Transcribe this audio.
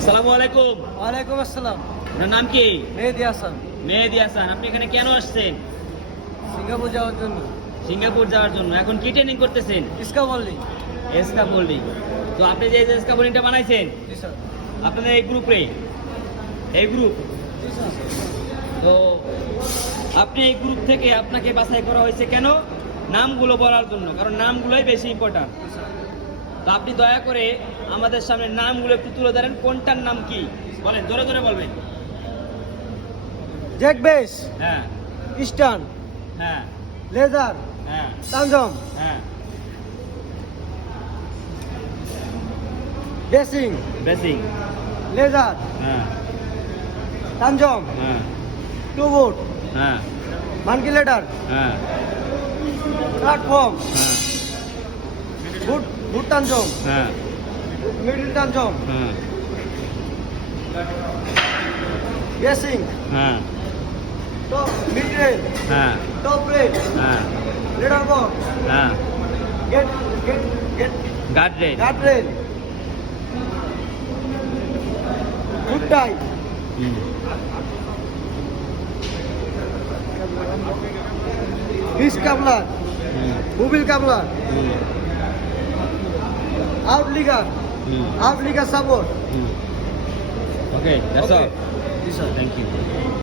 আসসালামু আলাইকুম। ওয়ালাইকুম আসসালাম। আপনার নাম কি? মেহেদি হাসান। মেহেদি হাসান আপনি এখানে কেন আসছেন? সিঙ্গাপুর যাওয়ার জন্য। সিঙ্গাপুর যাওয়ার জন্য। এখন কি ট্রেনিং করতেছেন? ইসকা বললি। এসকা বোল্ডিং তো আপনি যে এসকা বোল্ডিংটা বানাইছেন আপনাদের এই গ্রুপে এই গ্রুপ তো আপনি এই গ্রুপ থেকে আপনাকে বাছাই করা হয়েছে কেন? নামগুলো বলার জন্য কারণ নামগুলোই বেশি ইম্পর্ট্যান্ট তো আপনি দয়া করে আমাদের সামনে নামগুলো একটু তুলে ধরেন। কোনটার নাম কি? বলেন জোরে জোরে বলবেন। জ্যাক বেস হ্যাঁ। ইস্টার্ন হ্যাঁ। লেজার হ্যাঁ। তানজম। হ্যাঁ। Basin basin. লেজার হ্যাঁ। তানজম। হ্যাঁ। টু টুবুট হ্যাঁ। মানকিলেটার। হ্যাঁ। প্ল্যাটফর্ম। হ্যাঁ। বুট বুট তানজম হ্যাঁ। মিডল তানজম হ্যাঁ। বেসিং হ্যাঁ। টপ মিড রেল হ্যাঁ। টপ রেল হ্যাঁ। লেডার বক্স হ্যাঁ। Gate gate gate guard rail guard rail good tie hmm. Dis coupler hmm. Mobile coupler hmm. Out Liga. Hmm. Out Liga Sabor. Hmm. Okay, that's okay. all. Yes, sir. Thank you.